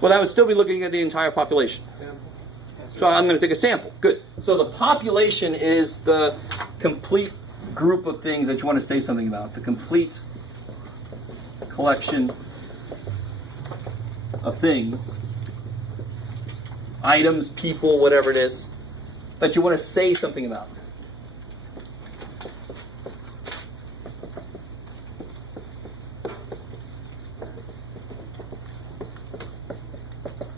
Well, that would still be looking at the entire population. So I'm going to take a sample. Good. So the population is the complete group of things that you want to say something about. The complete collection of things, items, people, whatever it is, that you want to say something about.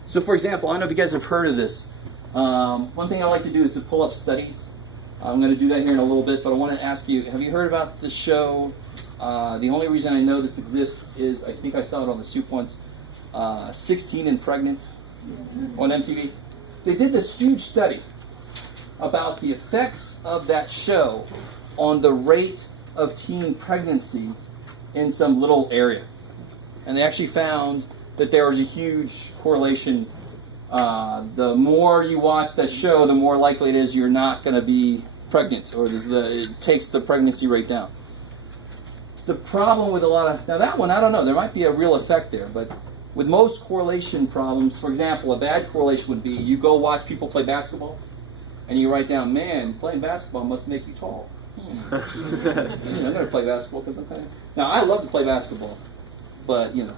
So for example, I don't know if you guys have heard of this. One thing I like to do is to pull up studies. I'm going to do that here in a little bit, but I want to ask you, have you heard about the show? The only reason I know this exists is I think I saw it on the Soup once, 16 and Pregnant on MTV. They did this huge study about the effects of that show on the rate of teen pregnancy in some little area. And they actually found that there was a huge correlation. The more you watch that show, the more likely it is you're not going to be pregnant, or it takes the pregnancy rate down. The problem with a lot of, now that one, I don't know, there might be a real effect there, but with most correlation problems, for example, a bad correlation would be you go watch people play basketball, and you write down, man, playing basketball must make you tall. I'm going to play basketball because I'm kind of... Now, I love to play basketball, but, oh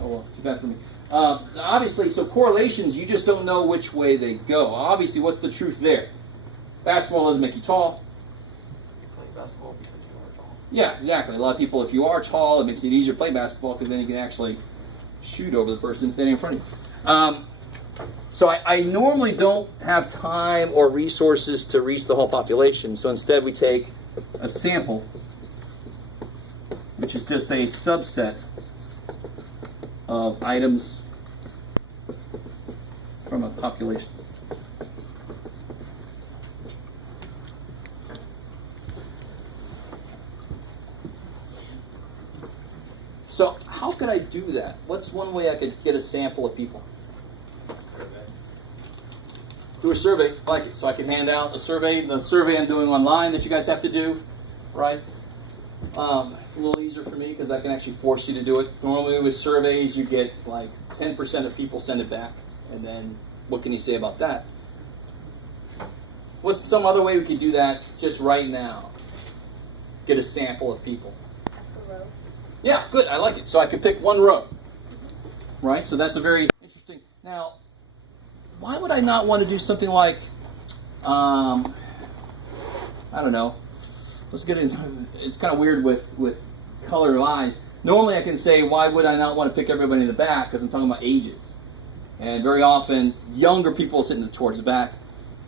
well, too bad for me. Obviously, so correlations, you just don't know which way they go. Obviously, what's the truth there? Basketball doesn't make you tall. You play basketball because you are tall. Yeah, exactly. A lot of people, if you are tall, it makes it easier to play basketball because then you can actually shoot over the person standing in front of you. So I normally don't have time or resources to reach the whole population. So instead we take a sample, which is just a subset of items from a population. So how could I do that? What's one way I could get a sample of people? Do a survey, like it. So I can hand out a survey, the survey I'm doing online that you guys have to do, right? It's a little easier for me because I can actually force you to do it. Normally with surveys, you get like 10% of people send it back, and then what can you say about that? What's some other way we could do that just right now? Get a sample of people. Yeah, good. I like it. So I could pick one row, right? So that's a very interesting. Now, why would I not want to do something like, I don't know. Let's get it. It's kind of weird with color of eyes. Normally I can say, why would I not want to pick everybody in the back? Because I'm talking about ages. And very often, younger people sit towards the back.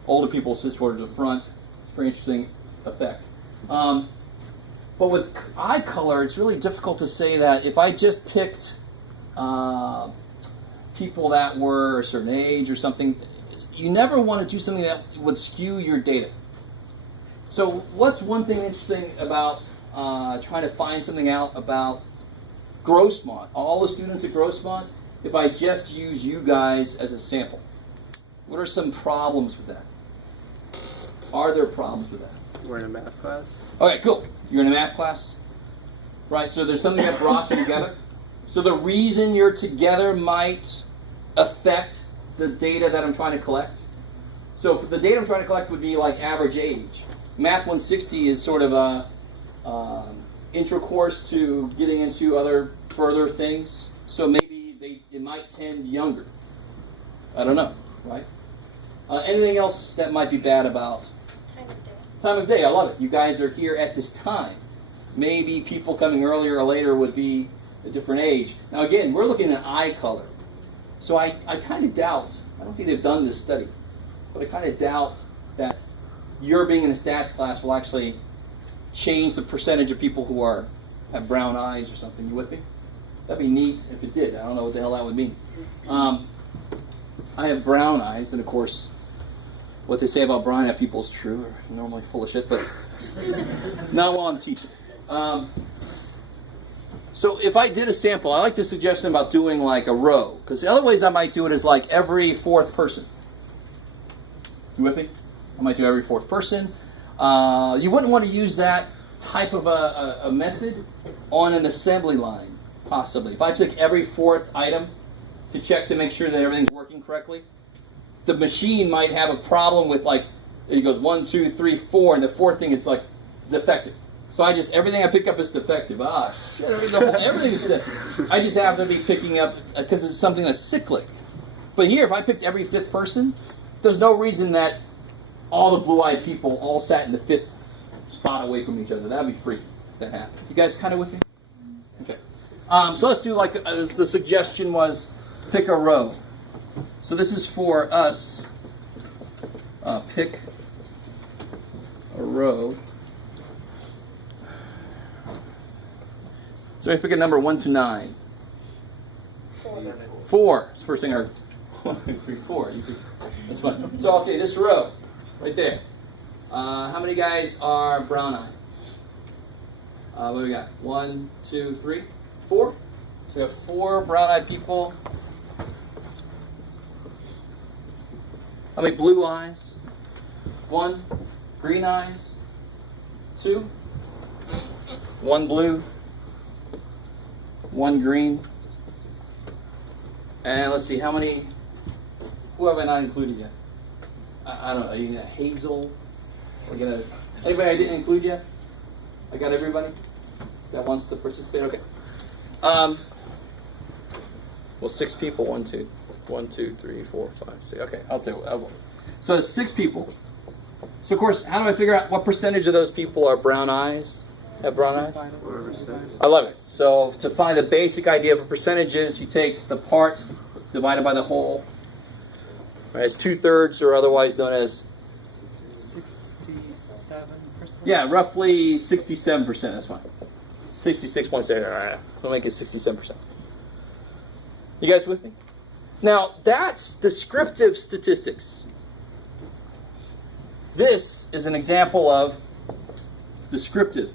Older people sit towards the front. It's a very interesting effect. But with eye color, it's really difficult to say that if I just picked people that were a certain age or something, you never want to do something that would skew your data. So what's one thing interesting about trying to find something out about Grossmont, all the students at Grossmont, if I just use you guys as a sample? What are some problems with that? Are there problems with that? We're in a math class. Okay, cool. You're in a math class? Right, so there's something that brought you together. So the reason you're together might affect the data that I'm trying to collect. So the data I'm trying to collect would be like average age. Math 160 is sort of a intro course to getting into other further things. So maybe it might tend younger. I don't know, right? Anything else that might be bad about time of day? I love it. You guys are here at this time. Maybe people coming earlier or later would be a different age. Now again, we're looking at eye color. So I kind of doubt, I don't think they've done this study, but I kind of doubt that your being in a stats class will actually change the percentage of people who have brown eyes or something. You with me? That'd be neat if it did. I don't know what the hell that would mean. I have brown eyes, and of course, what they say about brown eyed people is true, or normally full of shit, but not while I'm teaching. So if I did a sample, I like the suggestion about doing like a row, because the other ways I might do it is like every fourth person. You with me? I might do every fourth person. You wouldn't want to use that type of a method on an assembly line, possibly. If I took every fourth item to check to make sure that everything's working correctly. The machine might have a problem with, like, it goes 1, 2, 3, 4, and the fourth thing is like defective. So everything I pick up is defective. Ah, shit, everything is defective. I just happen to be picking up because it's something that's cyclic. But here, if I picked every fifth person, there's no reason that all the blue-eyed people all sat in the fifth spot away from each other. That would be freaky if that happened. You guys kind of with me? Okay. So let's do like the suggestion was pick a row. So this is for us. Pick a row. So we pick a number 1 to 9. 4. It's the first thing I heard. 1, 2, 3, 4. That's fine. So okay, this row right there. How many guys are brown-eyed? What do we got? 1, 2, 3, 4. So we have 4 brown-eyed people. How many blue eyes? 1. Green eyes? 2. 1 blue. 1 green. And let's see, how many? Who have I not included yet? I don't know. Are you gonna Hazel? Anybody I didn't include yet? I got everybody that wants to participate. Okay. Well, 6 people. 1, 2, 3, 4, 5, 6. Okay, I'll tell you. So it's 6 people. So of course, how do I figure out what percentage of those people are brown eyes? Have brown eyes? I love it. So to find the basic idea of a percentage is you take the part divided by the whole. Right, it's 2/3, or otherwise known as 67%. Yeah, roughly 67%. That's fine. 66.7. All right, we'll make it 67%. You guys with me? Now that's descriptive statistics. This is an example of descriptive.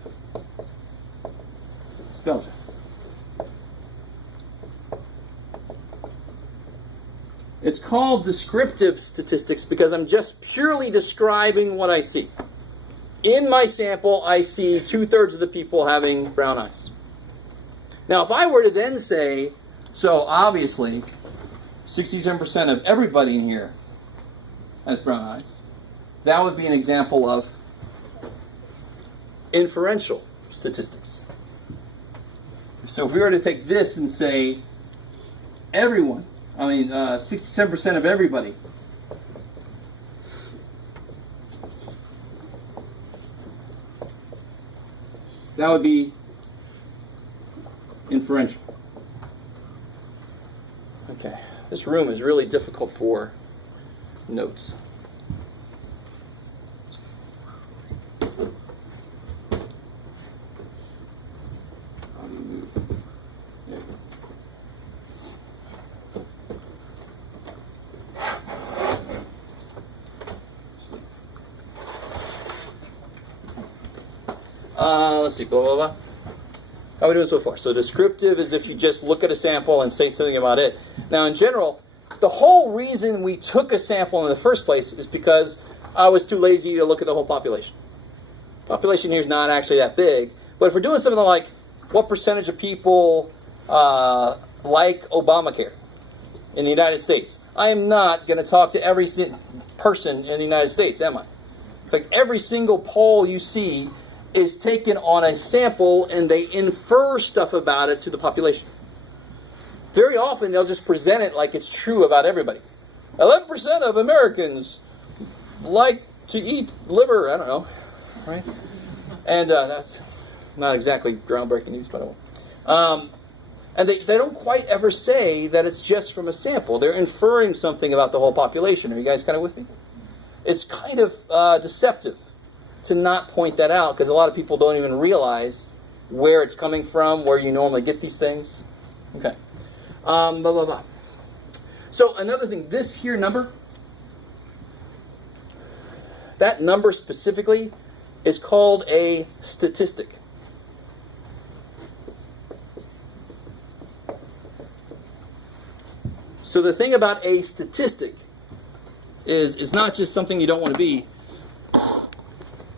Spell it. It's called descriptive statistics because I'm just purely describing what I see. In my sample, I see 2/3 of the people having brown eyes. Now, if I were to then say, so obviously, 67% of everybody in here has brown eyes, that would be an example of inferential statistics. So if we were to take this and say, 67% of everybody that would be inferential. Okay, this room is really difficult for notes. How do you move? There you go. Let's see, blah, blah, blah. How are we doing so far? So descriptive is if you just look at a sample and say something about it. Now, in general, the whole reason we took a sample in the first place is because I was too lazy to look at the whole population. Population here is not actually that big. But if we're doing something like, what percentage of people like Obamacare in the United States? I am not going to talk to every person in the United States, am I? In fact, every single poll you see is taken on a sample and they infer stuff about it to the population. Very often they'll just present it like it's true about everybody. 11% of Americans like to eat liver, I don't know, right? And that's not exactly groundbreaking news, by the way. And they don't quite ever say that it's just from a sample. They're inferring something about the whole population. Are you guys kind of with me? It's kind of deceptive to not point that out because a lot of people don't even realize where it's coming from, where you normally get these things. Okay. Blah, blah, blah. So another thing, this here number, that number specifically is called a statistic. So the thing about a statistic is it's not just something you don't want to be.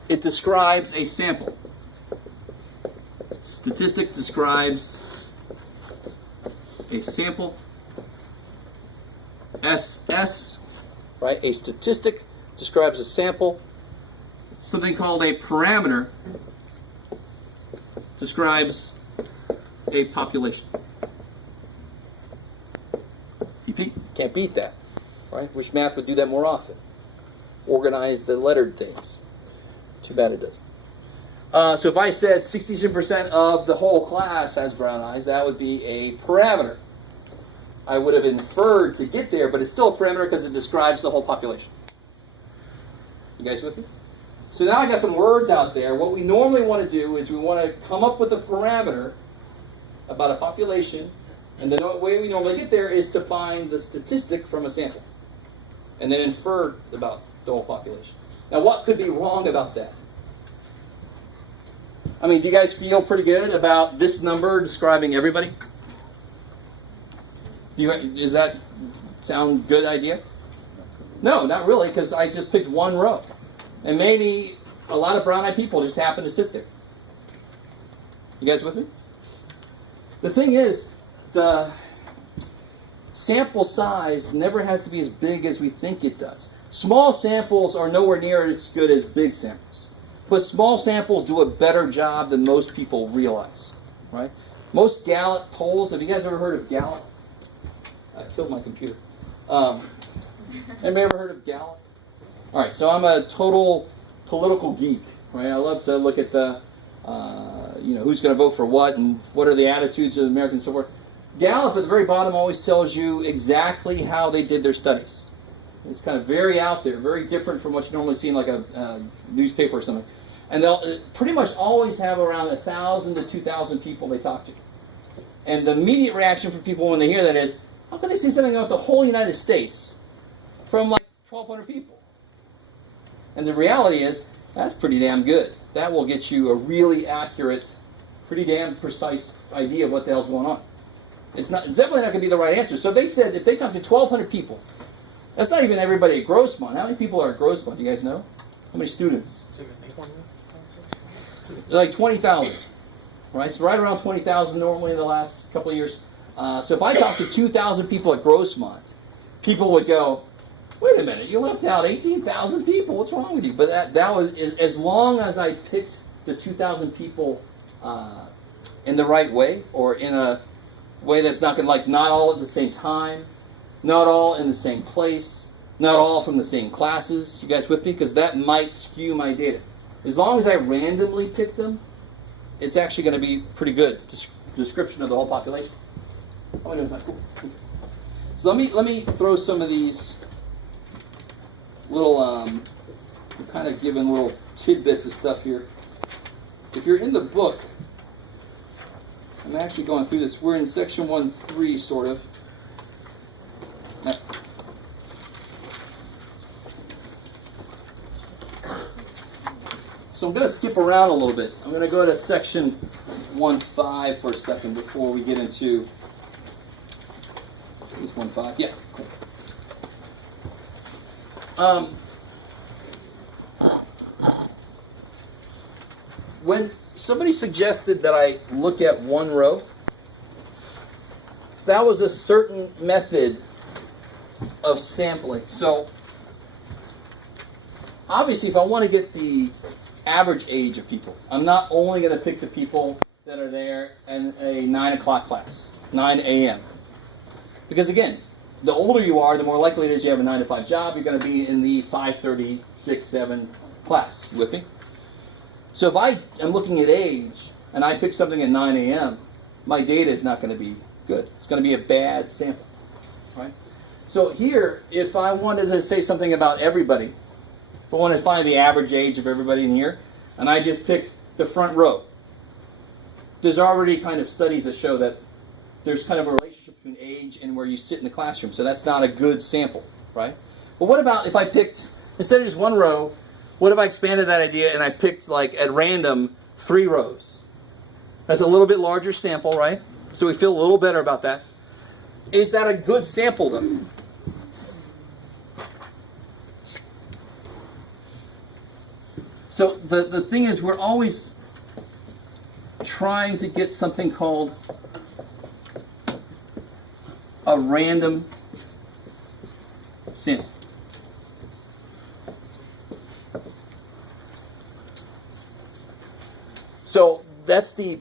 It describes a sample. Statistic describes a sample SS, right? A statistic describes a sample. Something called a parameter describes a population. EP, can't beat that, right? Wish math would do that more often. Organize the lettered things. Too bad it doesn't. So if I said 67% of the whole class has brown eyes, that would be a parameter. I would have inferred to get there, but it's still a parameter because it describes the whole population. You guys with me? So now I got some words out there. What we normally want to do is we want to come up with a parameter about a population, and the way we normally get there is to find the statistic from a sample, and then infer about the whole population. Now what could be wrong about that? I mean, do you guys feel pretty good about this number describing everybody? Does that sound good idea? No, not really, because I just picked one row. And maybe a lot of brown-eyed people just happen to sit there. You guys with me? The thing is, the sample size never has to be as big as we think it does. Small samples are nowhere near as good as big samples. But small samples do a better job than most people realize, right? Most Gallup polls, have you guys ever heard of Gallup? I killed my computer. Anybody ever heard of Gallup? All right, so I'm a total political geek, right? I love to look at the, who's going to vote for what and what are the attitudes of Americans and so forth. Gallup at the very bottom always tells you exactly how they did their studies. It's kind of very out there, very different from what you normally see in like a newspaper or something. And they'll pretty much always have around 1,000 to 2,000 people they talk to. And the immediate reaction from people when they hear that is, how could they say something about the whole United States from like 1,200 people? And the reality is, that's pretty damn good. That will get you a really accurate, pretty damn precise idea of what the hell's going on. It's definitely not going to be the right answer. So if they talk to 1,200 people, that's not even everybody at Grossmont. How many people are at Grossmont? Do you guys know? How many students? Like 20,000, right? So right around 20,000 normally in the last couple of years. So if I talk to 2,000 people at Grossmont, people would go, wait a minute, you left out 18,000 people. What's wrong with you? But that was, as long as I picked the 2,000 people in the right way, or in a way that's not going to, like, not all at the same time, not all in the same place, not all from the same classes. You guys with me? Because that might skew my data. As long as I randomly pick them, it's actually going to be pretty good description of the whole population. How am I doing time? Cool. So let me throw some of these little, we're kind of giving little tidbits of stuff here. If you're in the book, I'm actually going through this. We're in section 1.3, sort of. So I'm going to skip around a little bit. I'm going to go to section 1.5 for a second before we get into... Is 1.5? Yeah. Cool. When somebody suggested that I look at one row, that was a certain method of sampling. So obviously if I want to get the average age of people, I'm not only going to pick the people that are there in a 9 o'clock class, 9 a.m. Because again, the older you are, the more likely it is you have a 9 to 5 job. You're going to be in the 5:30, 6, 7 class. You with me? So if I am looking at age and I pick something at 9 a.m., my data is not going to be good. It's going to be a bad sample, right? So here, if I wanted to say something about everybody, if I wanted to find the average age of everybody in here, and I just picked the front row, there's already kind of studies that show that there's kind of a relationship between age and where you sit in the classroom, so that's not a good sample, right? But what about if I picked, instead of just one row, what if I expanded that idea and I picked, like, at random, 3 rows? That's a little bit larger sample, right? So we feel a little better about that. Is that a good sample, though? So the thing is, we're always trying to get something called a random sample. So that's the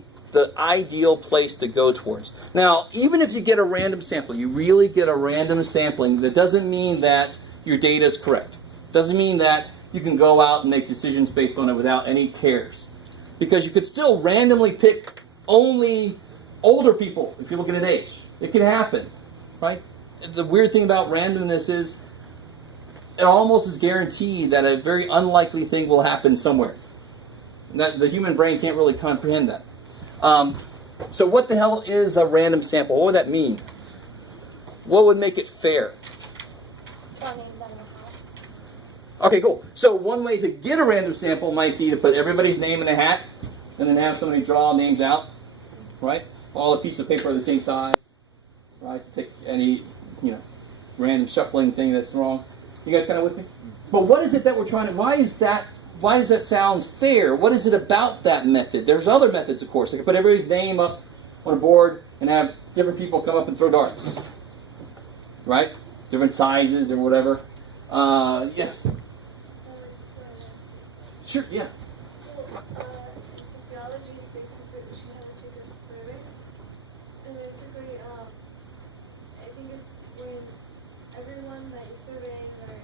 ideal place to go towards. Now, even if you get a random sample, you really get a random sampling, that doesn't mean that your data is correct. Doesn't mean that you can go out and make decisions based on it without any cares. Because you could still randomly pick only older people if you're looking at age. It can happen, right? The weird thing about randomness is it almost is guaranteed that a very unlikely thing will happen somewhere. That the human brain can't really comprehend that. So what the hell is a random sample? What would that mean? What would make it fair? Okay, cool. So one way to get a random sample might be to put everybody's name in a hat and then have somebody draw names out, right? All the pieces of paper are the same size, right? To take any, random shuffling thing that's wrong. You guys kind of with me? But what is it that we're trying to, why does that sound fair? What is it about that method? There's other methods, of course. I could put everybody's name up on a board and have different people come up and throw darts. Right? Different sizes or whatever. Yes? Sure, yeah. Sociology, basically, she has to take a survey. And basically, I think it's when everyone that you're surveying or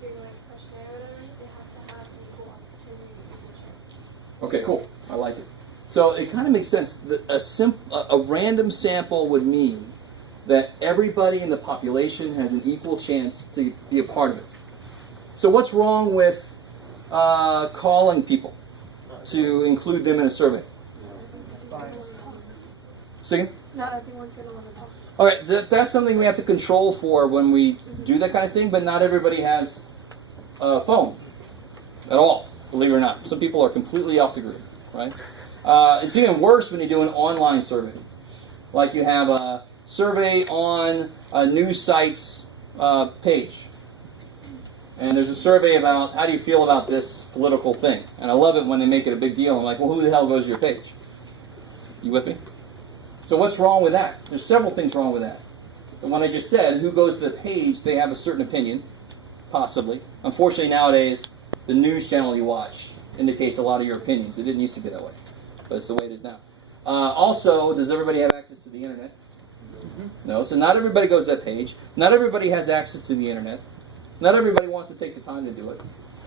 doing like a questionnaire or whatever, they have to have an equal opportunity to equal chance. Okay, cool. I like it. So it kind of makes sense that a random sample would mean that everybody in the population has an equal chance to be a part of it. So what's wrong with calling people to include them in a survey? Second? Not everyone's going to want to talk. All right, that's something we have to control for when we do that kind of thing, but not everybody has a phone at all, believe it or not. Some people are completely off the grid, right? It's even worse when you do an online survey. Like you have a survey on a news site's page. And there's a survey about how do you feel about this political thing. And I love it when they make it a big deal. I'm like, well, who the hell goes to your page? You with me? So what's wrong with that? There's several things wrong with that. The one I just said, who goes to the page, they have a certain opinion, possibly. Unfortunately, nowadays, the news channel you watch indicates a lot of your opinions. It didn't used to be that way, but it's the way it is now. Also, does everybody have access to the internet? No, so not everybody goes to that page. Not everybody has access to the internet. Not everybody wants to take the time to do it.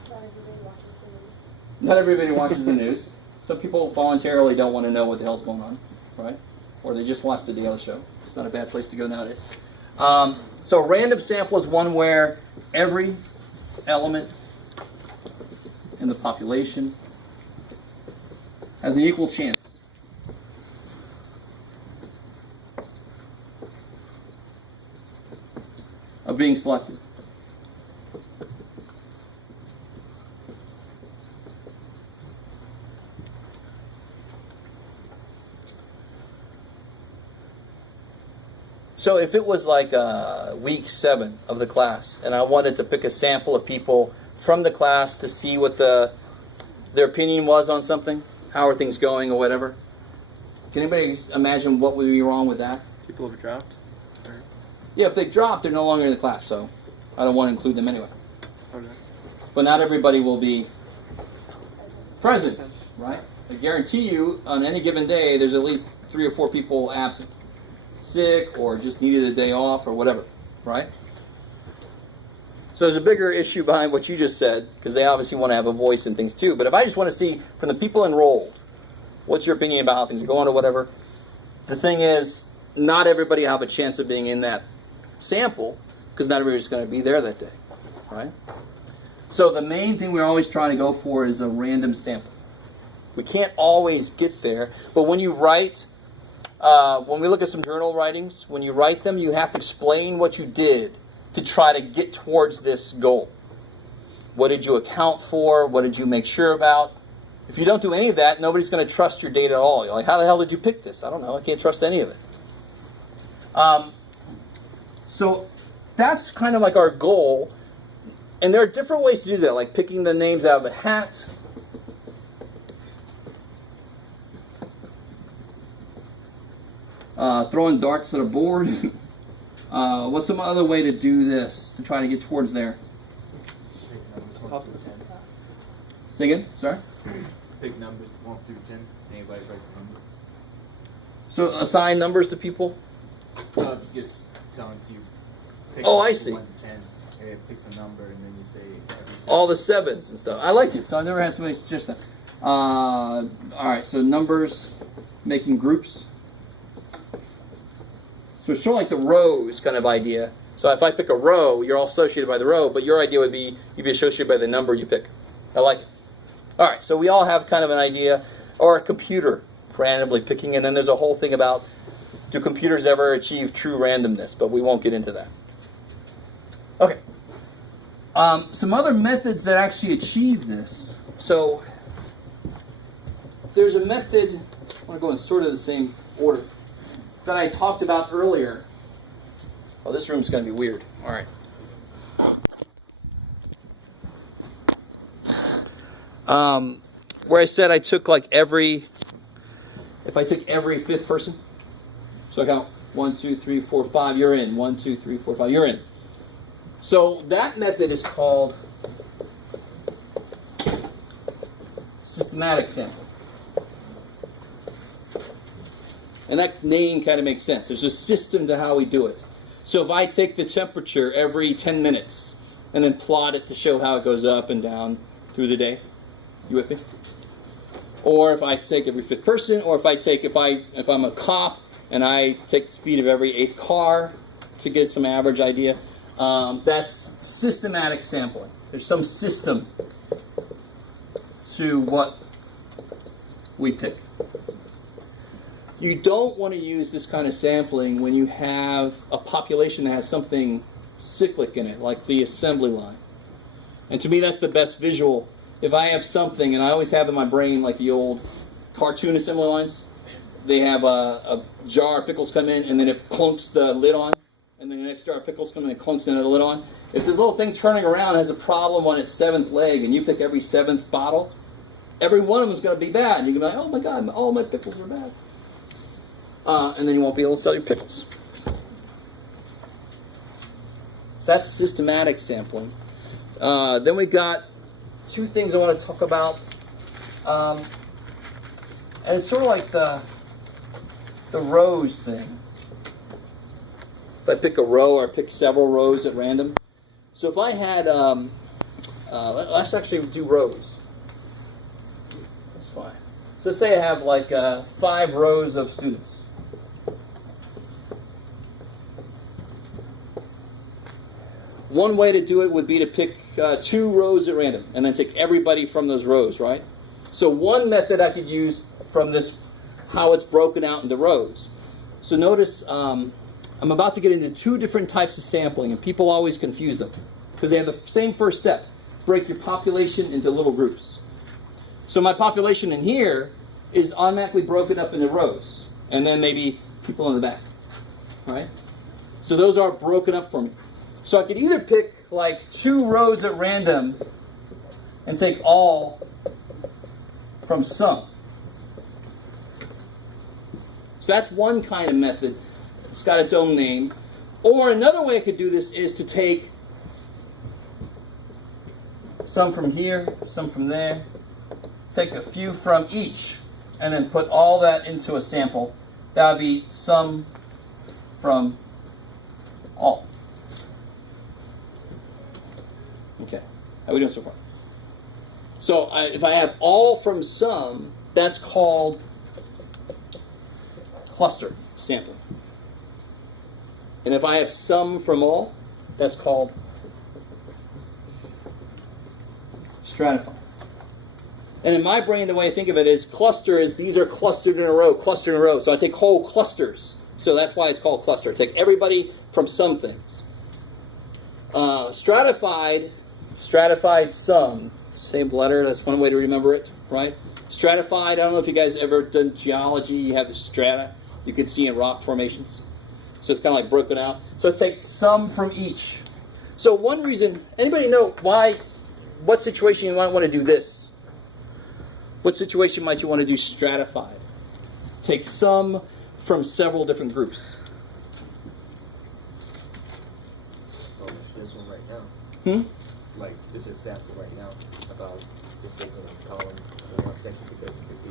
Not everybody watches the news. Not everybody watches the news. Some people voluntarily don't want to know what the hell's going on, right? Or they just watch the Daily Show. It's not a bad place to go nowadays. So a random sample is one where every element in the population has an equal chance. Of being selected. So if it was like week 7 of the class, and I wanted to pick a sample of people from the class to see what their opinion was on something, how are things going or whatever, can anybody imagine what would be wrong with that? People have dropped? Or? Yeah, if they drop, they're no longer in the class, so I don't want to include them anyway. Okay. But not everybody will be present, right? I guarantee you, on any given day, there's at least 3 or 4 people absent. Sick or just needed a day off or whatever, right? So there's a bigger issue behind what you just said, because they obviously want to have a voice in things too. But if I just want to see from the people enrolled, what's your opinion about how things are going or whatever, the thing is, not everybody will have a chance of being in that sample, because not everybody's going to be there that day, right? So the main thing we're always trying to go for is a random sample. We can't always get there, but when you write... when we look at some journal writings, when you write them, you have to explain what you did to try to get towards this goal. What did you account for? What did you make sure about? If you don't do any of that, nobody's going to trust your data at all. You're like, how the hell did you pick this? I don't know. I can't trust any of it. So that's kind of like our goal. And there are different ways to do that, like picking the names out of a hat. Throwing darts at a board. What's some other way to do this, to try to get towards there? Up to 10. Say again? Sorry? Pick numbers 1 through 10. Anybody writes a number. So assign numbers to people? Just telling you. Pick Oh, I number see. 1 to 10. And it picks a number, and then you say every seven. All the sevens and stuff. I like it. So I never had somebody suggest that. All right, so numbers, making groups. So it's sort of like the rows kind of idea. So if I pick a row, you're all associated by the row, but your idea would be you'd be associated by the number you pick. I like it. All right, so we all have kind of an idea, or a computer randomly picking, and then there's a whole thing about do computers ever achieve true randomness, but we won't get into that. Okay. Some other methods that actually achieve this. So there's a method, I want to go in sort of the same order, that I talked about earlier. Oh, this room's going to be weird. All right. Where I said I took like if I took every fifth person, so I count 1, 2, 3, 4, 5, you're in. 1, 2, 3, 4, 5, you're in. So that method is called systematic sampling. And that name kind of makes sense. There's a system to how we do it. So if I take the temperature every 10 minutes and then plot it to show how it goes up and down through the day, you with me? Or if I take every fifth person, or if I'm a cop and I take the speed of every eighth car to get some average idea, that's systematic sampling. There's some system to what we pick. You don't want to use this kind of sampling when you have a population that has something cyclic in it, like the assembly line. And to me, that's the best visual. If I have something, and I always have in my brain like the old cartoon assembly lines, they have a jar of pickles come in, and then it clunks the lid on, and then the next jar of pickles come in and it clunks another lid on. If this little thing turning around has a problem on its seventh leg, and you pick every seventh bottle, every one of them is going to be bad. And you're going to be like, oh my God, all my pickles are bad. And then you won't be able to sell your pickles. So that's systematic sampling. Then we got two things I want to talk about. And it's sort of like the rows thing. If I pick a row or pick several rows at random. So if I had, let's actually do rows. That's fine. So say I have like 5 rows of students. One way to do it would be to pick 2 rows at random and then take everybody from those rows, right? So one method I could use from this, how it's broken out into rows. So notice I'm about to get into 2 different types of sampling, and people always confuse them because they have the same first step. Break your population into little groups. So my population in here is automatically broken up into rows, and then maybe people in the back, right? So those are broken up for me. So I could either pick like 2 rows at random and take all from some. So that's one kind of method. It's got its own name. Or another way I could do this is to take some from here, some from there, take a few from each, and then put all that into a sample. That would be some from all. Okay, how are we doing so far? So if I have all from some, that's called cluster sampling. And if I have some from all, that's called stratifying. And in my brain, the way I think of it is cluster is these are clustered in a row, clustered in a row. So I take whole clusters. So that's why it's called cluster. I take everybody from some things. Stratified sum, same letter, that's one way to remember it, right? Stratified, I don't know if you guys ever done geology, you have the strata you can see in rock formations. So it's kind of like broken out. So I take some from each. So one reason, anybody know what situation you might want to do this? What situation might you want to do stratified? Take some from several different groups. one right now. Like this example right now about just taking a column in one section because it could be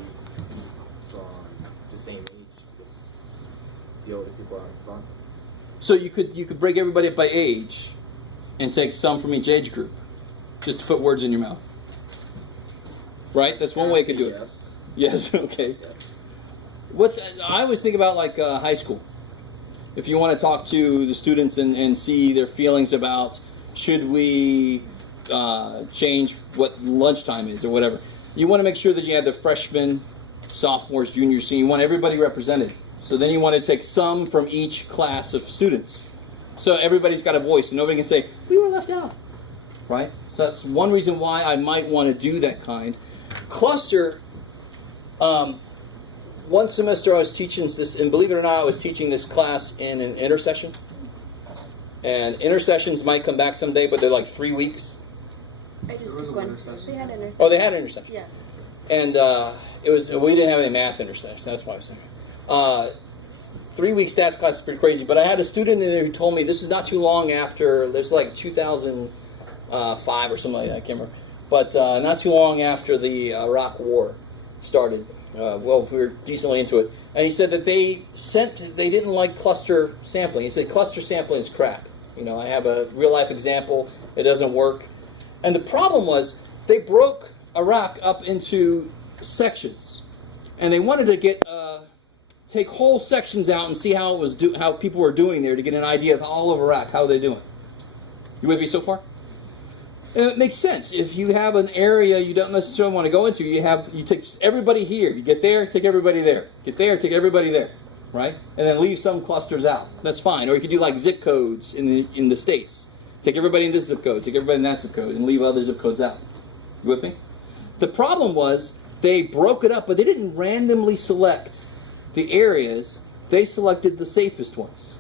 from the same age because the older people are in front. So you could break everybody up by age and take some from each age group, just to put words in your mouth. Right? That's one way you could do it. Yes. Okay. I always think about like high school. If you want to talk to the students and see their feelings about should we change what lunchtime is or whatever, you want to make sure that you have the freshmen, sophomores, juniors, seniors. You want everybody represented. So then you want to take some from each class of students. So everybody's got a voice and nobody can say, we were left out. Right? So that's one reason why I might want to do that kind. Cluster, one semester I was teaching this, and believe it or not, I was teaching this class in an intersession. And intersessions might come back someday, but they're like 3 weeks. I just took one. They had intersection. Oh, they had an intersection. Yeah. And we didn't have any math intersection. That's why I was saying. 3 week stats class is pretty crazy. But I had a student in there who told me this is not too long after. There's like 2005 or something like that. I can't remember. But not too long after the Iraq War started. Well, we were decently into it. And he said that they didn't like cluster sampling. He said cluster sampling is crap. You know, I have a real life example. It doesn't work. And the problem was they broke Iraq up into sections, and they wanted to take whole sections out and see how how people were doing there to get an idea of all of Iraq, how they're doing. You with me so far? And it makes sense. If you have an area you don't necessarily want to go into, you take everybody here. You get there, take everybody there. Get there, take everybody there, right? And then leave some clusters out. That's fine. Or you could do like zip codes in the states. Take everybody in this zip code, take everybody in that zip code, and leave other zip codes out. You with me? The problem was they broke it up, but they didn't randomly select the areas. They selected the safest ones.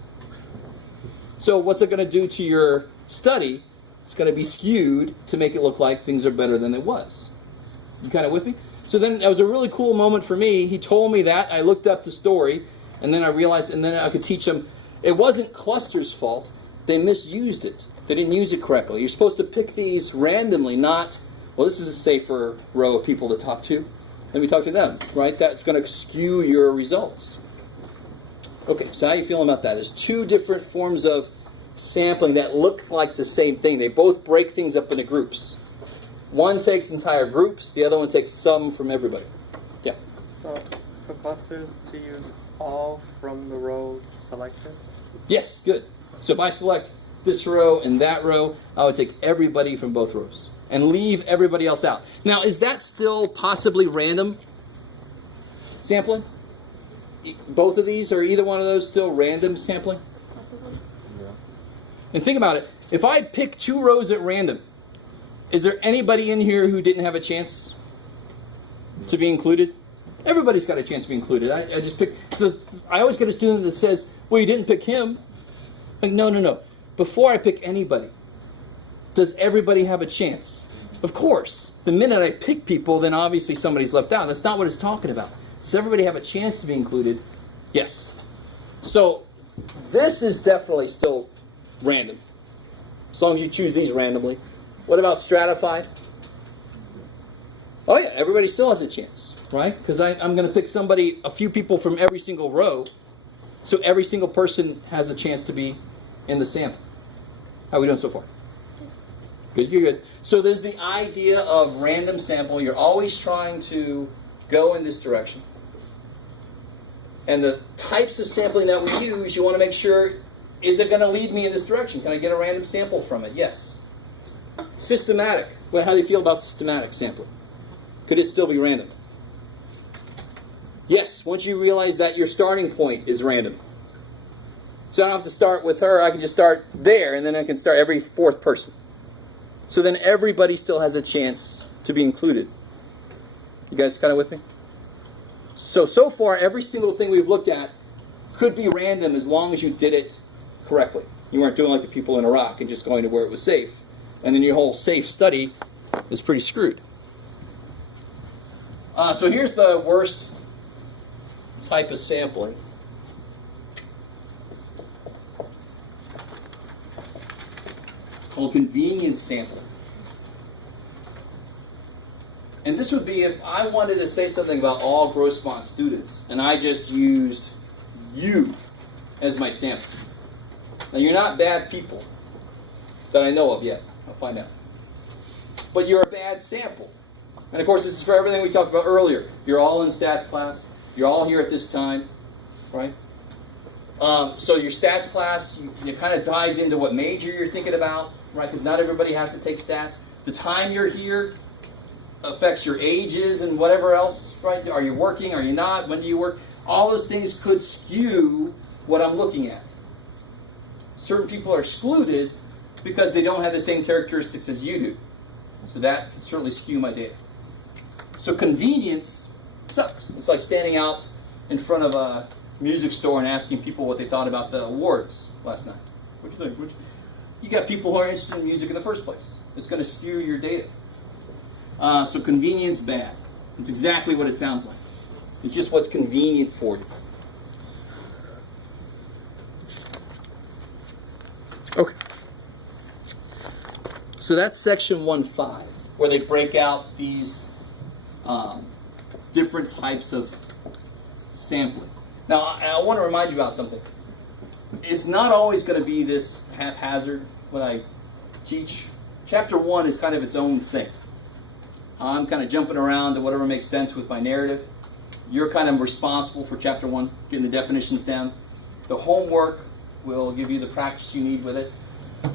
So what's it going to do to your study? It's going to be skewed to make it look like things are better than it was. You kind of with me? So then that was a really cool moment for me. He told me that. I looked up the story, and then I realized, and then I could teach them. It wasn't cluster's fault. They misused it. They didn't use it correctly. You're supposed to pick these randomly, not, well, this is a safer row of people to talk to. Let me talk to them, right? That's going to skew your results. Okay, so how are you feeling about that? There's two different forms of sampling that look like the same thing. They both break things up into groups. One takes entire groups, the other one takes some from everybody. Yeah. So clusters to use all from the row selected? Yes, good. So if I select this row and that row, I would take everybody from both rows and leave everybody else out. Now, is that still possibly random sampling? Both of these, or either one of those still random sampling? Possibly. Yeah. And think about it. If I pick two rows at random, is there anybody in here who didn't have a chance to be included? Everybody's got a chance to be included. I just pick. I always get a student that says, well, you didn't pick him. Like, no. Before I pick anybody, does everybody have a chance? Of course. The minute I pick people, then obviously somebody's left out. That's not what it's talking about. Does everybody have a chance to be included? Yes. So this is definitely still random, as long as you choose these randomly. What about stratified? Oh yeah, everybody still has a chance, right? Because I'm going to pick a few people from every single row, so every single person has a chance to be in the sample. How are we doing so far? Good, you're good. So there's the idea of random sample. You're always trying to go in this direction. And the types of sampling that we use, you want to make sure, is it going to lead me in this direction? Can I get a random sample from it? Yes. Systematic. Well, how do you feel about systematic sampling? Could it still be random? Yes, once you realize that your starting point is random. So I don't have to start with her, I can just start there, and then I can start every fourth person. So then everybody still has a chance to be included. You guys kind of with me? So far, every single thing we've looked at could be random as long as you did it correctly. You weren't doing like the people in Iraq and just going to where it was safe. And then your whole safe study is pretty screwed. So here's the worst type of sampling. called convenience sampling. And this would be if I wanted to say something about all Grossmont students, and I just used you as my sample. Now, you're not bad people that I know of yet. I'll find out. But you're a bad sample. And of course, this is for everything we talked about earlier. You're all in stats class. You're all here at this time, right? So your stats class, it kind of ties into what major you're thinking about, right? Because not everybody has to take stats. The time you're here affects your ages and whatever else, right? Are you working? Are you not? When do you work? All those things could skew what I'm looking at. Certain people are excluded because they don't have the same characteristics as you do. So that can certainly skew my data. So convenience sucks. It's like standing out in front of a music store and asking people what they thought about the awards last night. What do you think? You got people who are interested in music in the first place. It's going to skew your data. So convenience, bad. It's exactly what it sounds like. It's just what's convenient for you. Okay. So that's section 1.5, where they break out these different types of sampling. Now, I want to remind you about something. It's not always going to be this haphazard when I teach. Chapter 1 is kind of its own thing. I'm kind of jumping around to whatever makes sense with my narrative. You're kind of responsible for chapter 1, getting the definitions down. The homework will give you the practice you need with it.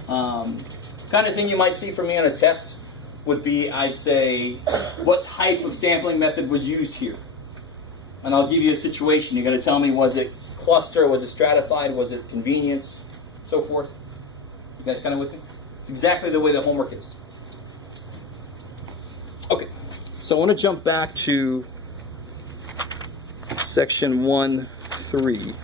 Kind of thing you might see from me on a test would be, I'd say, what type of sampling method was used here? And I'll give you a situation. You're going to tell me, was it cluster, was it stratified, was it convenience, so forth. You guys kind of with me? It's exactly the way the homework is. Okay, so I want to jump back to section 1.3.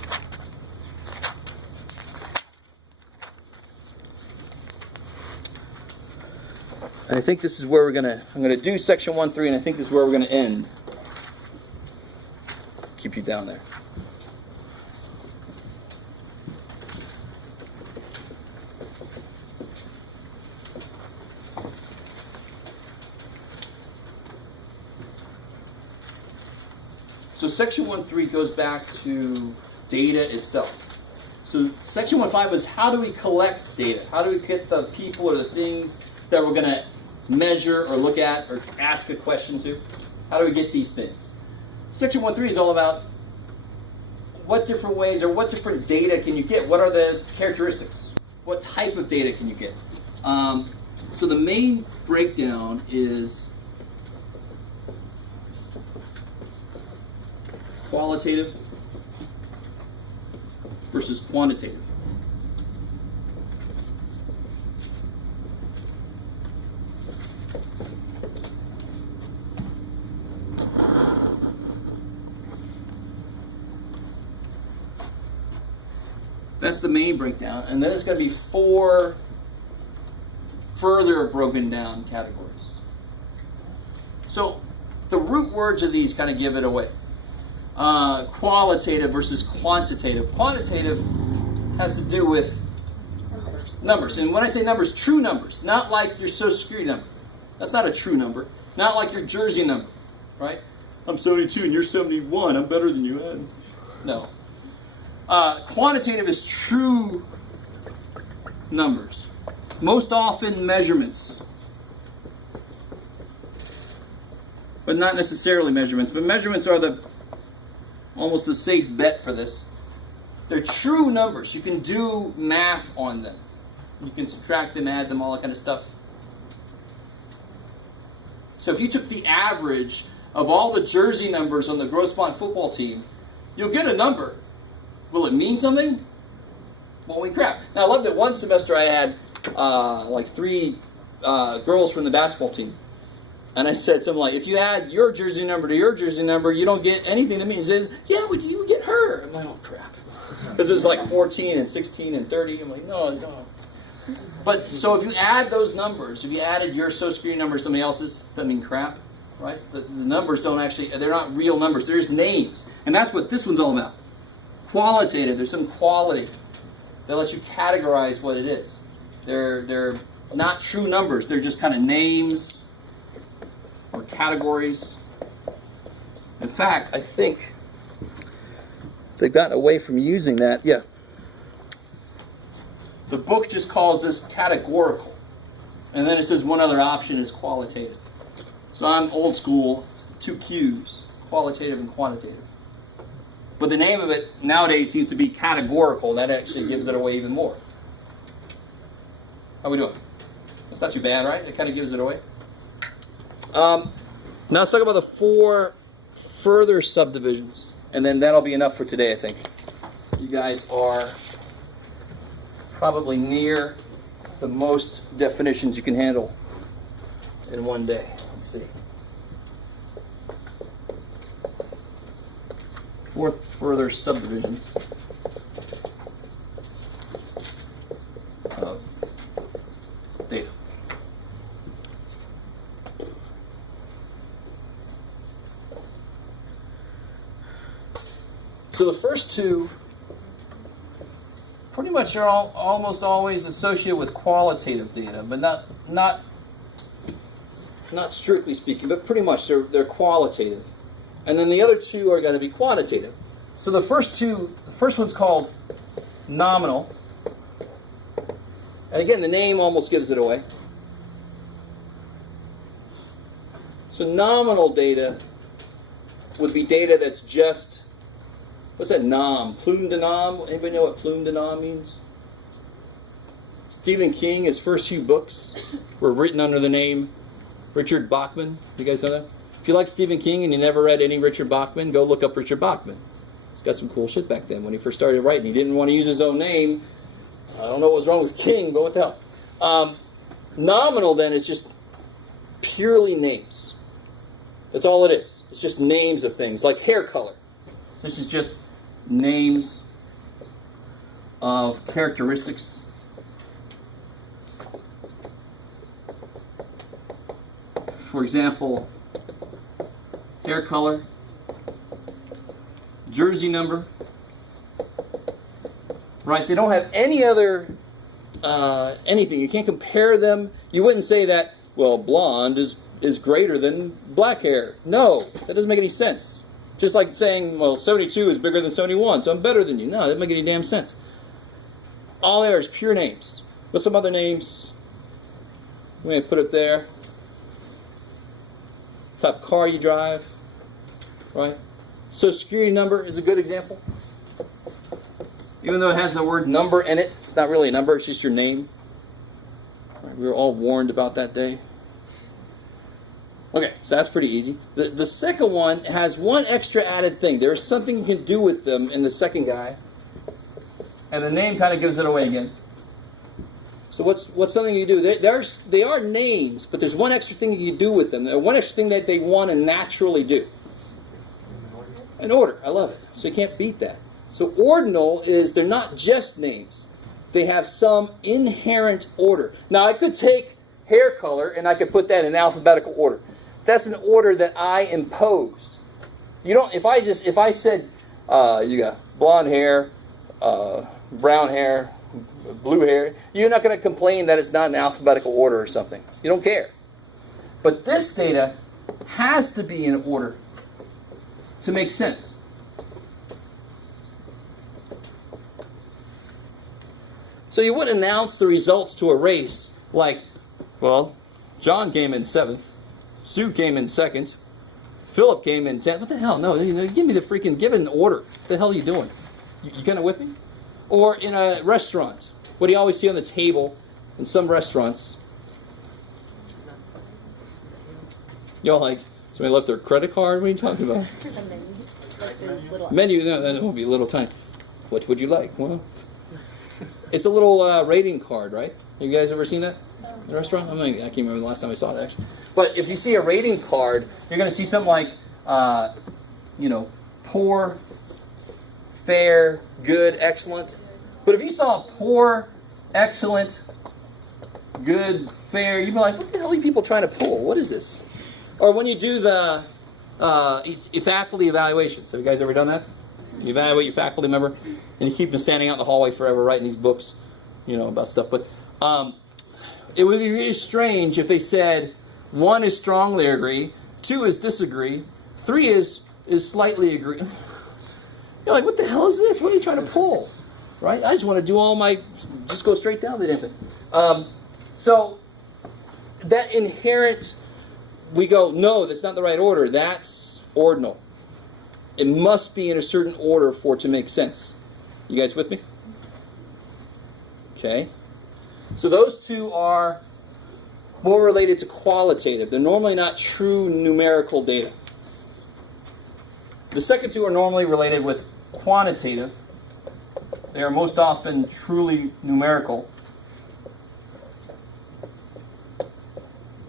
And I think this is where I'm going to do section 1.3, and I think this is where we're going to end. Keep you down there. So section 1.3 goes back to data itself. So section 1.5 is how do we collect data? How do we get the people or the things that we're going to measure or look at or ask a question to? How do we get these things? Section 1.3 is all about what different ways or what different data can you get? What are the characteristics? What type of data can you get? So the main breakdown is qualitative versus quantitative. That's the main breakdown. And then it's going to be 4 further broken down categories. So the root words of these kind of give it away. Qualitative versus quantitative. Quantitative has to do with numbers. And when I say numbers, true numbers. Not like your Social Security number. That's not a true number. Not like your jersey number. Right? I'm 72 and you're 71. I'm better than you. No. Quantitative is true numbers. Most often measurements. But not necessarily measurements. But measurements are almost a safe bet for this. They're true numbers. You can do math on them. You can subtract them, add them, all that kind of stuff. So if you took the average of all the jersey numbers on the Grossmont football team, you'll get a number. Will it mean something? Holy crap. Now, I love that one semester I had like 3 girls from the basketball team. And I said something like, if you add your jersey number to your jersey number, you don't get anything that means, yeah, but you get her. I'm like, oh, crap. Because it was like 14 and 16 and 30. I'm like, no. But, so if you add those numbers, if you added your Social Security number to somebody else's, doesn't mean crap, right? The numbers don't actually, they're not real numbers. They're just names. And that's what this one's all about. Qualitative, there's some quality that lets you categorize what it is. They're not true numbers. They're just kind of names or categories. In fact, I think they've gotten away from using that. Yeah. The book just calls this categorical. And then it says one other option is qualitative. So I'm old school, 2 Qs, qualitative and quantitative. But the name of it nowadays seems to be categorical. That actually gives it away even more. How we doing? That's not too bad, right? That kind of gives it away. Now let's talk about the 4 further subdivisions. And then that'll be enough for today, I think. You guys are probably near the most definitions you can handle in one day. Let's see. 4 further subdivisions of data. So the first 2 pretty much are almost always associated with qualitative data, but not strictly speaking, but pretty much they're qualitative. And then the other 2 are going to be quantitative. So the first one's called nominal. And again, the name almost gives it away. So nominal data would be data that's just, what's that nom? Plume de nom? Anybody know what plume de nom means? Stephen King, his first few books were written under the name Richard Bachman. You guys know that? If you like Stephen King and you never read any Richard Bachman, go look up Richard Bachman. He's got some cool shit back then when he first started writing. He didn't want to use his own name. I don't know what was wrong with King, but what the hell. Nominal, then, is just purely names. That's all it is. It's just names of things, like hair color. This is just names of characteristics. For example, hair color, jersey number, right? They don't have any other anything. You can't compare them. You wouldn't say that, well, blonde is greater than black hair. No, that doesn't make any sense. Just like saying, well, 72 is bigger than 71, so I'm better than you. No, that doesn't make any damn sense. All there is pure names. What's some other names? I'm going to put it there. Type of car you drive, right? Social Security number is a good example. Even though it has the word number in it, it's not really a number, it's just your name. Right, we were all warned about that day. Okay, so that's pretty easy. The second one has one extra added thing. There's something you can do with them in the second guy. And the name kind of gives it away again. So what's something you do? They are names, but there's one extra thing you can do with them. One extra thing that they want to naturally do. An order. I love it. So you can't beat that. So ordinal is, they're not just names. They have some inherent order. Now I could take hair color and I could put that in alphabetical order. That's an order that I imposed. You don't. If I said you got blonde hair, brown hair, blue hair, you're not going to complain that it's not in alphabetical order or something. You don't care. But this data has to be in order to make sense. So you wouldn't announce the results to a race like, well, John came in 7th, Sue came in 2nd, Philip came in 10th. What the hell? No, give me the freaking, give it an order. What the hell are you doing? You kind of with me? Or in a restaurant. What do you always see on the table in some restaurants? Y'all like, somebody left their credit card? What are you talking about? Menu, no, that won't be a little tiny. What would you like? Well, it's a little rating card, right? Have you guys ever seen that in a restaurant? I can't remember the last time I saw it, actually. But if you see a rating card, you're going to see something like, poor, fair, good, excellent. But if you saw poor, excellent, good, fair, you'd be like, what the hell are you people trying to pull? What is this? Or when you do the faculty evaluations. Have you guys ever done that? You evaluate your faculty member, and you keep them standing out in the hallway forever writing these books, about stuff. But it would be really strange if they said 1 is strongly agree, 2 is disagree, 3 is slightly agree. You're like, what the hell is this? What are you trying to pull? Right? I just want to do all my, just go straight down the damn thing. So that inherent, we go, no, that's not the right order. That's ordinal. It must be in a certain order for it to make sense. You guys with me? Okay. So those two are more related to qualitative. They're normally not true numerical data. The second two are normally related with quantitative. They are most often truly numerical.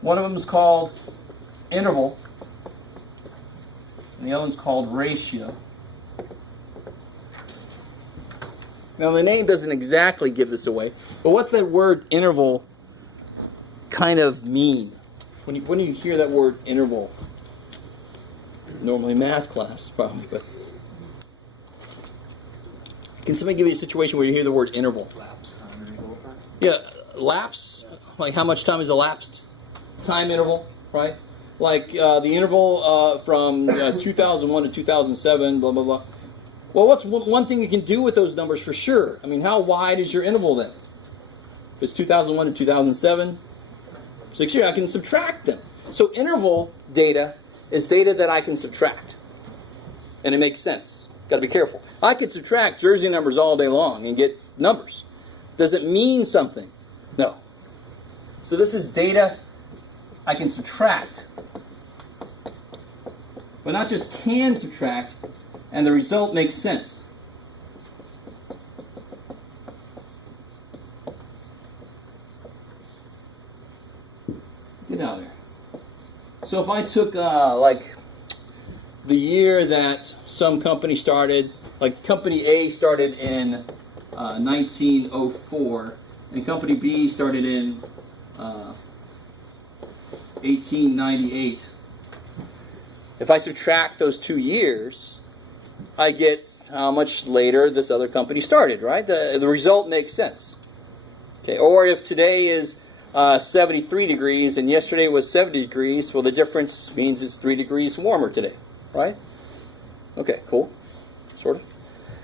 One of them is called interval, and the other one's called ratio. Now the name doesn't exactly give this away, but what's that word interval kind of mean? When you hear that word interval? Normally math class, probably, but can somebody give you a situation where you hear the word interval? Lapse time interval. Yeah, lapse? Like how much time has elapsed? Time interval, right? Like the interval from 2001 to 2007, blah, blah, blah. Well, what's one thing you can do with those numbers for sure? I mean, how wide is your interval then? If it's 2001 to 2007, 6 years, I can subtract them. So interval data is data that I can subtract. And it makes sense. Got to be careful. I could subtract jersey numbers all day long and get numbers. Does it mean something? No. So this is data I can subtract. But not just can subtract, and the result makes sense. Get out of there. So if I took like the year that some company started, like company A started in 1904, and company B started in 1898. If I subtract those 2 years, I get how much later this other company started, right? The result makes sense. Okay. Or if today is 73 degrees and yesterday was 70 degrees, well, the difference means it's 3 degrees warmer today, right? Okay, cool. Sort of.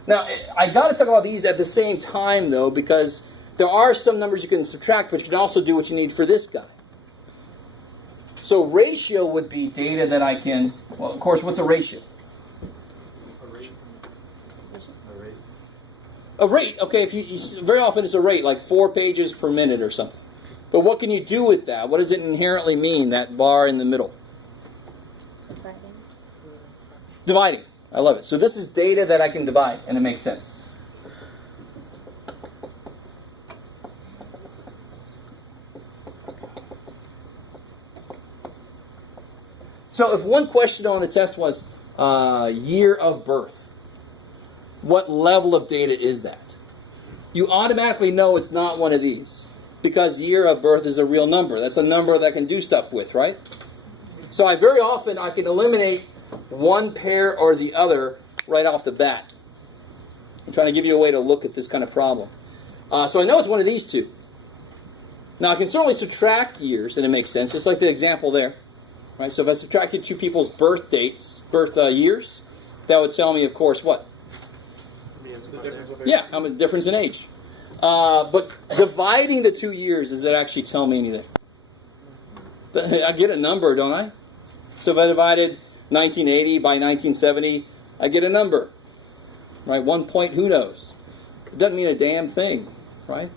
Now, I got to talk about these at the same time, though, because there are some numbers you can subtract, but you can also do what you need for this guy. So ratio would be data that I can, well, of course, what's a ratio? A rate, okay, if you very often it's a rate, like 4 pages per minute or something. But what can you do with that? What does it inherently mean, that bar in the middle? Dividing. I love it. So this is data that I can divide, and it makes sense. So if one question on the test was year of birth, what level of data is that? You automatically know it's not one of these, because year of birth is a real number. That's a number that I can do stuff with, right? So very often I can eliminate one pair or the other right off the bat. I'm trying to give you a way to look at this kind of problem. So I know it's one of these two. Now I can certainly subtract years, and it makes sense, just like the example there. Right? So if I subtracted two people's birth dates, birth years, that would tell me, of course, what? Yeah, how much difference in age. But dividing the 2 years, does it actually tell me anything? I get a number, don't I? So if I divided 1980 by 1970, I get a number. Right? 1 point, who knows? It doesn't mean a damn thing. Right?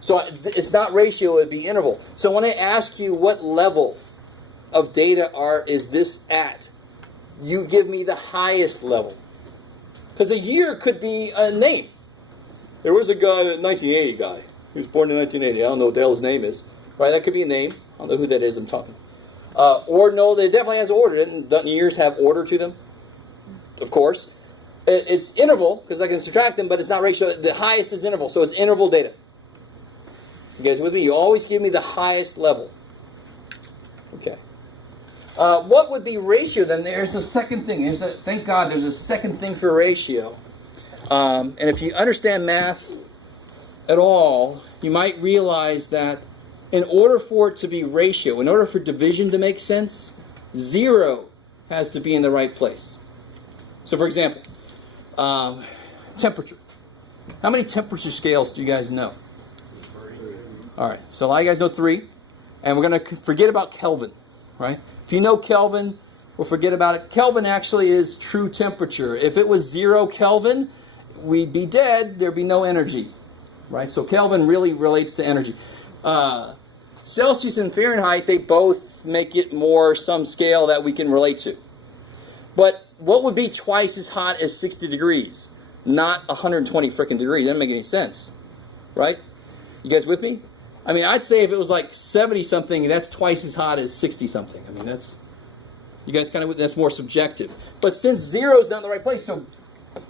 So it's not ratio, it would be interval. So when I ask you what level of data is this at, you give me the highest level. Because a year could be a name. There was a guy, a 1980 guy. He was born in 1980. I don't know what the hell his name is. Right? That could be a name. I don't know who that is I'm talking. Ordinal, it definitely has order. Doesn't years have order to them? Of course. It's interval, because I can subtract them, but it's not ratio. The highest is interval, so it's interval data. You guys with me? You always give me the highest level. Okay. What would be ratio then? There's a second thing. Thank God there's a second thing for ratio. And if you understand math at all, you might realize that in order for it to be ratio, in order for division to make sense, 0 has to be in the right place. So for example, temperature. How many temperature scales do you guys know? All right, so a lot of you guys know 3. And we're going to forget about Kelvin, right? If you know Kelvin, we'll forget about it. Kelvin actually is true temperature. If it was 0 Kelvin, we'd be dead. There'd be no energy, right? So Kelvin really relates to energy. Celsius and Fahrenheit, they both make it more some scale that we can relate to. But what would be twice as hot as 60 degrees? Not 120 frickin' degrees. That doesn't make any sense, right? You guys with me? I mean, I'd say if it was like 70-something, that's twice as hot as 60-something. I mean, that's, you guys kind of, that's more subjective. But since 0 is not in the right place, so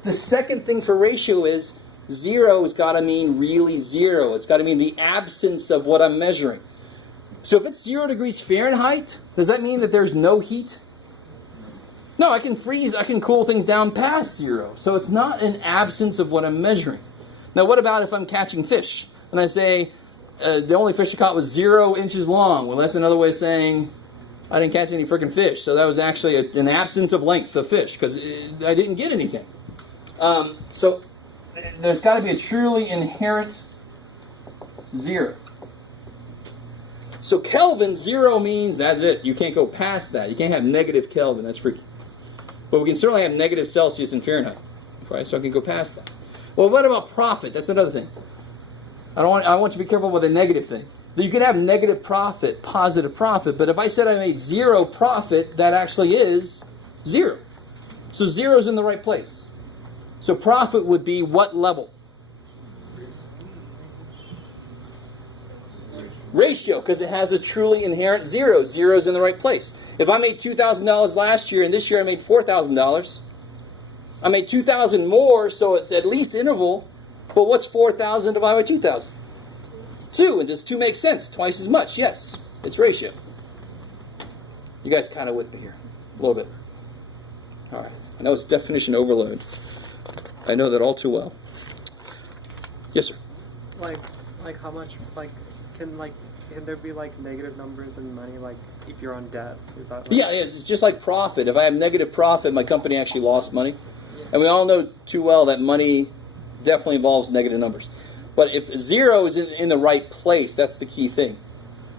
the second thing for ratio is 0 has got to mean really 0. It's got to mean the absence of what I'm measuring. So if it's 0 degrees Fahrenheit, does that mean that there's no heat? No, I can freeze, I can cool things down past 0. So it's not an absence of what I'm measuring. Now, what about if I'm catching fish? And I say, the only fish I caught was 0 inches long. Well, that's another way of saying I didn't catch any freaking fish. So that was actually an absence of length of fish because I didn't get anything. So there's got to be a truly inherent 0. So Kelvin, 0 means that's it. You can't go past that. You can't have negative Kelvin. That's freaky. But we can certainly have negative Celsius and Fahrenheit. Right? So I can go past that. Well, what about profit? That's another thing. I want you to be careful with a negative thing. You can have negative profit, positive profit, but if I said I made 0 profit, that actually is 0. So 0 is in the right place. So profit would be what level? Ratio, because it has a truly inherent 0. 0 is in the right place. If I made $2,000 last year and this year I made $4,000, I made $2,000 more, so it's at least interval. But what's 4,000 divided by 2,000? 2. And does 2 make sense? Twice as much. Yes. It's ratio. You guys kind of with me here? A little bit. All right. I know it's definition overload. I know that all too well. Yes, sir. Like how much, can there be negative numbers in money, if you're on debt? Is that Yeah, it's just like profit. If I have negative profit, my company actually lost money. And we all know too well that money definitely involves negative numbers. But if 0 is in the right place, that's the key thing.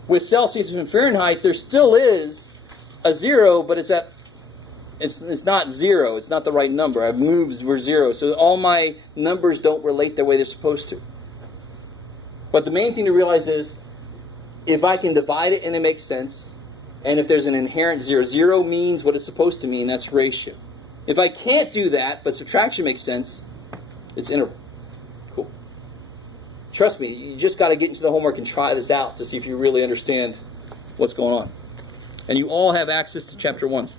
With Celsius and Fahrenheit, there still is a 0, but it's not 0. It's not the right number. I've moved where 0. So all my numbers don't relate the way they're supposed to. But the main thing to realize is, if I can divide it and it makes sense, and if there's an inherent 0, 0 means what it's supposed to mean, that's ratio. If I can't do that, but subtraction makes sense, it's interval. Cool. Trust me, you just got to get into the homework and try this out to see if you really understand what's going on. And you all have access to chapter 1.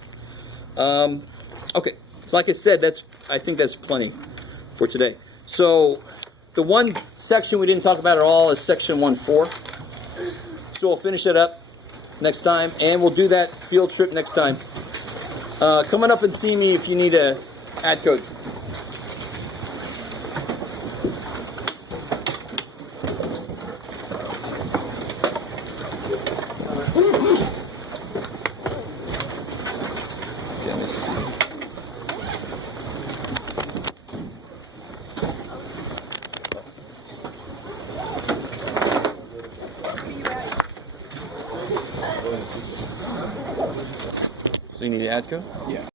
Okay, so like I said, I think that's plenty for today. So the one section we didn't talk about at all is section 1.4. So we'll finish it up next time, and we'll do that field trip next time. Come on up and see me if you need a ad code. So you need an ad code? Yeah.